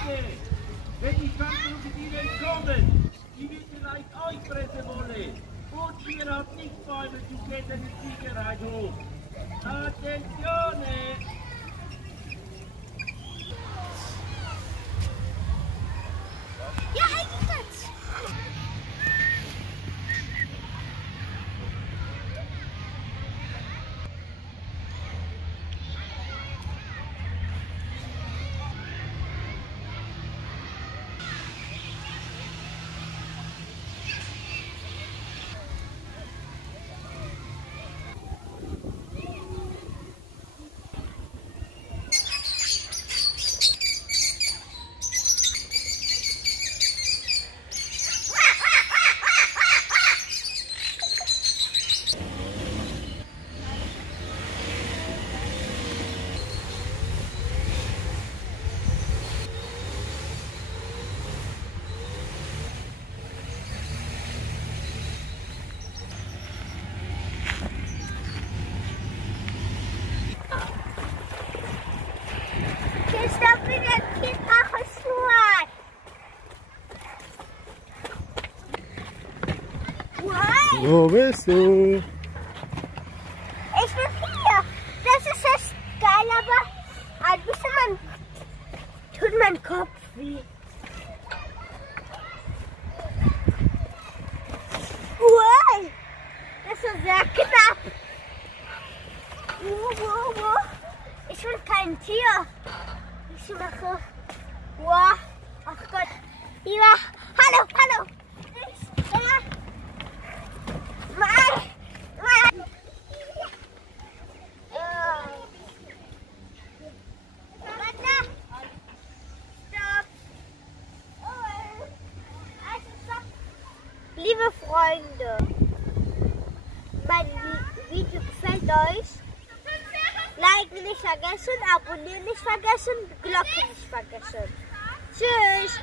Freunde, wenn die Kampfkrokodilen kommen, die wird vielleicht euch fressen wollen. Und ihr habt nicht Bäume zu klettern in Sicherheit hoch. Attenzione! Ja, Einsatz! Wo bist du? Ich bin hier. Das ist echt geil, aber ein bisschen tut mein Kopf weh. Wow, das ist sehr knapp. Ich bin kein Tier. Ich mache. Wow, ach Gott. Lieber. Hallo, hallo. Liebe Freunde, mein Video gefällt euch. Liken nicht vergessen, abonnieren nicht vergessen, Glocke nicht vergessen. Tschüss!